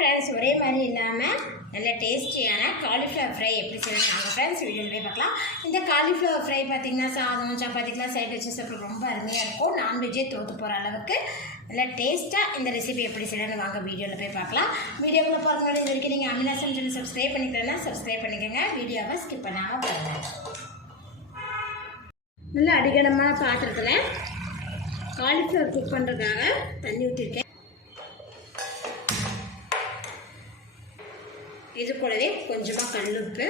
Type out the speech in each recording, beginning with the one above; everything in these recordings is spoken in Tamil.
ஃப்ரெண்ட்ஸ், ஒரே மாதிரி இல்லாமல் நல்ல டேஸ்டியான காலிஃப்ளவர் ஃப்ரை எப்படி செய்யணும் நாங்கள் ஃப்ரெண்ட்ஸ் வீடியோவில் போய் பார்க்கலாம். இந்த காலிஃப்ளவர் ஃப்ரை பார்த்திங்கன்னா சாதம் சப்பாத்திக்கெலாம் சைட் வச்சு சாப்பிட ரொம்ப அருமையாக இருக்கும். நான்வெஜ்ஜே தோற்று போகிற அளவுக்கு நல்லா டேஸ்ட்டாக இந்த ரெசிபி எப்படி செய்யணும்னு வாங்க வீடியோவில் போய் பார்க்கலாம். வீடியோக்குள்ளே பார்க்க முன்னாடி இது வரைக்கும் நீங்கள் அமினா சேனல் சப்ஸ்கிரைப் பண்ணிக்கிறேன்னா சப்ஸ்கிரைப் பண்ணிக்கோங்க. வீடியோவை ஸ்கிப் பண்ணாமல் பாருங்கள். நல்லா அடிக்கடமான பாத்திரத்தில் காலிஃப்ளவர் குக் பண்ணுறதுக்காக தண்ணி ஊற்றிருக்கேன். இது கூடவே கொஞ்சமாக கல்லுப்பு,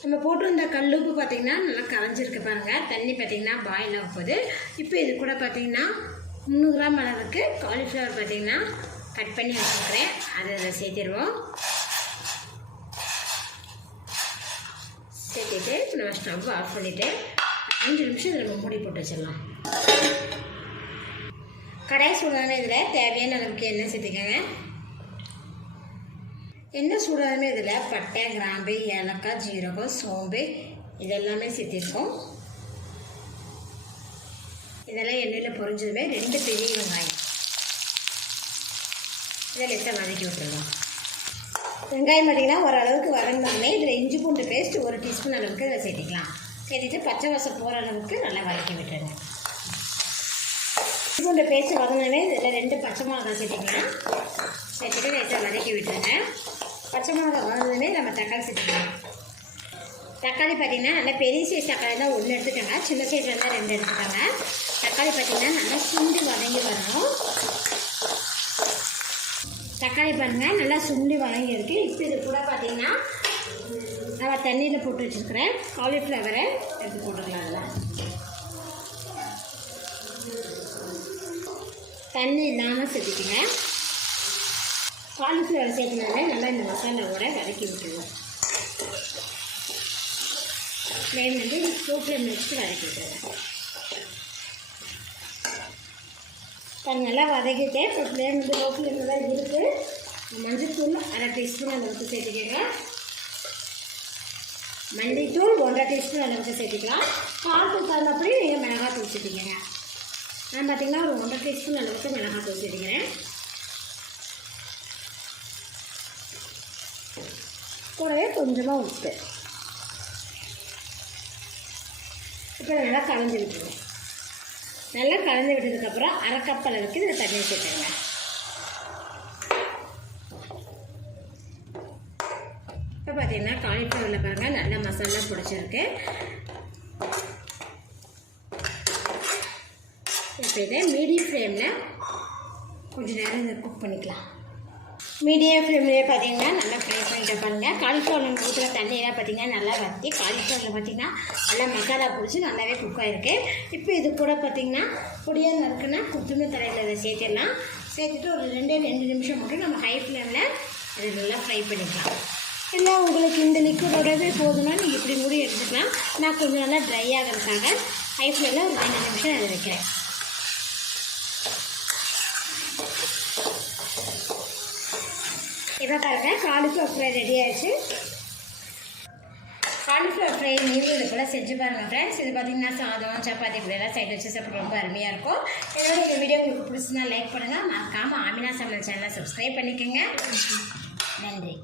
நம்ம போட்டிருந்த கல்லுப்பு பார்த்திங்கன்னா நல்லா கரைஞ்சிருக்கு பாருங்கள். தண்ணி பார்த்திங்கன்னா பாயில் ஆக போகுது. இப்போ இது கூட பார்த்திங்கன்னா 300 கிராம் அளவுக்கு காலிஃப்ளவர் பார்த்திங்கன்னா கட் பண்ணி வச்சுருக்கிறேன். அதை சேர்த்திடுவோம். சேர்த்துட்டு நம்ம ஸ்டவ் ஆஃப் பண்ணிவிட்டு 5 நிமிஷம் இதில் நம்ம மூடி போட்டு வச்சிடலாம். கடாய் சூடான இதில் தேவையான அளவுக்கு எண்ணெய் சேர்த்துக்கோங்க. எண்ணெய் சூடாலுமே இதில் பட்டை, கிராம்பு, ஏலக்காய், ஜீரகம், சோம்பு இதெல்லாமே சேர்த்திருக்கோம். இதெல்லாம் எண்ணெயில் பொரிஞ்சதுமே 2 பெரிய வெங்காயம் இதை லேசாக வதக்கி விட்டுருவோம். வெங்காயம் பார்த்திங்கன்னா ஓரளவுக்கு வதங்கினாலே இதில் இஞ்சி பூண்டு பேஸ்ட் 1 டீஸ்பூன் அளவுக்கு இதை சேர்த்திக்கலாம். சேர்த்துட்டு பச்சை வாசம் போகிற அளவுக்கு நல்லா வதக்கி விட்டுருங்க. இஞ்சி பூண்டு பேஸ்ட் வதங்கினாலே இதில் 2 பச்சை மிளகாய் சேர்த்திக்கலாம். சேர்த்துட்டு லேசாக வதக்கி விட்டுருங்க. பச்சை மிளகாய் வதங்கினே நம்ம தக்காளி சேர்த்துக்கலாம். தக்காளி பார்த்திங்கன்னா நல்லா பெரிய சைஸ் தக்காளி தான் 1 எடுத்துக்கோங்க. சின்ன சைஸில் இருந்தால் 2 எடுத்துக்கோங்க. தக்காளி பார்த்திங்கன்னா நல்லா சுண்டி வதங்கி வரணும். தக்காளி பாருங்கள் நல்லா சுண்டி வதங்கி இருக்குது. இப்போ இது கூட பார்த்திங்கன்னா நம்ம தண்ணியில் போட்டு வச்சுருக்கிறேன் காலிஃப்ளவரை எடுத்து போட்டுக்கலாம். அதில் தண்ணி இல்லாமல் சேர்த்துக்குங்க. காலிஃப்ளவர் சேர்த்துனாலே நல்லா இந்த மசாலாவோட வதக்கி விட்டுருவோம். ஃப்ளேம் வந்து லோ ஃப்ளேம் வச்சுட்டு வதக்கி விட்டுருவேன். நல்லா வதக்கிட்டு இப்போ ஃப்ளேம் வந்து லோ ஃப்ளேமில் தான் இருக்குது. மஞ்சள்தூள் 1/2 டீஸ்பூன் அளவுக்கு சேர்த்துக்கோங்க. மல்லித்தூள் 1/2 டீஸ்பூன் அளவுக்கு சேர்த்துக்கலாம். காரத்துக்கு தகுந்தபடி நீங்கள் மிளகாத்தூள் சேர்த்துக்கோங்க. நான் பார்த்திங்கன்னா ஒரு 1/2 டீஸ்பூன் அளவுக்கு மிளகாத்தூள் சேர்த்துக்கிறேன். கூடவே கொஞ்சமாக உப்பு. இப்போ நல்லா கலந்து விட்டுருவோம். நல்லா கலந்து விட்டதுக்கப்புறம் 1/2 கப் அளவுக்கு இதில் தண்ணி சேர்த்துருங்க. இப்போ பார்த்தீங்கன்னா காலிஃப்ளவரில் பாருங்கள் நல்ல மசாலா பிடிச்சிருக்கு. இப்போ இதை மீடியம் ஃப்ளேமில் கொஞ்சம் நேரம் இதை குக் பண்ணிக்கலாம். மீடியம் ஃப்ளேம்லேயே பார்த்தீங்கன்னா நல்லா ஃப்ரை பண்ணிட்டு பாருங்கள். காலிஃப்ளவர் ஊற்றுற தண்ணியெல்லாம் பார்த்திங்கன்னா நல்லா வற்றி காலிஃப்ளவரில் பார்த்திங்கன்னா நல்லா மசாலா பிடிச்சி நல்லாவே குக் ஆகிருக்கு. இப்போ இது கூட பார்த்திங்கன்னா பொடியாக நறுக்குன்னா கொத்தமல்லி தழையில் இதை சேர்த்துடலாம். சேர்த்துட்டு ஒரு 2 நிமிஷம் மட்டும் நம்ம ஹை ஃப்ளேமில் இதை நல்லா ஃப்ரை பண்ணிக்கலாம். இல்லை உங்களுக்கு இந்த லிக்விடோடவே போதும்னா நீங்கள் இப்படி மூடி எடுத்துக்கலாம். நான் கொஞ்சம் நல்லா ட்ரை ஆகிறதுக்காக ஹை ஃப்ளேமில் ஒரு 2 நிமிஷம் அதை வைக்கிறேன். இப்போ பாருங்கள் காலிஃப்ளவர் ஃப்ரை ரெடி ஆகிடுச்சு. காலிஃப்ளவர் ஃப்ரை நீங்களும் இது போல் செஞ்சு பாருங்கள் ஃப்ரெண்ட்ஸ். இது பார்த்திங்கன்னா சாதம் சப்பாத்தி இப்படியெல்லாம் சைட் வச்சு சாப்பிட ரொம்ப அருமையாக இருக்கும். இதோட இந்த வீடியோ உங்களுக்கு பிடிச்சிருந்தா லைக் பண்ணுங்கள். மறக்காமல் ஆமினா சமையல் சேனலை சப்ஸ்கிரைப் பண்ணிக்கோங்க. நன்றி.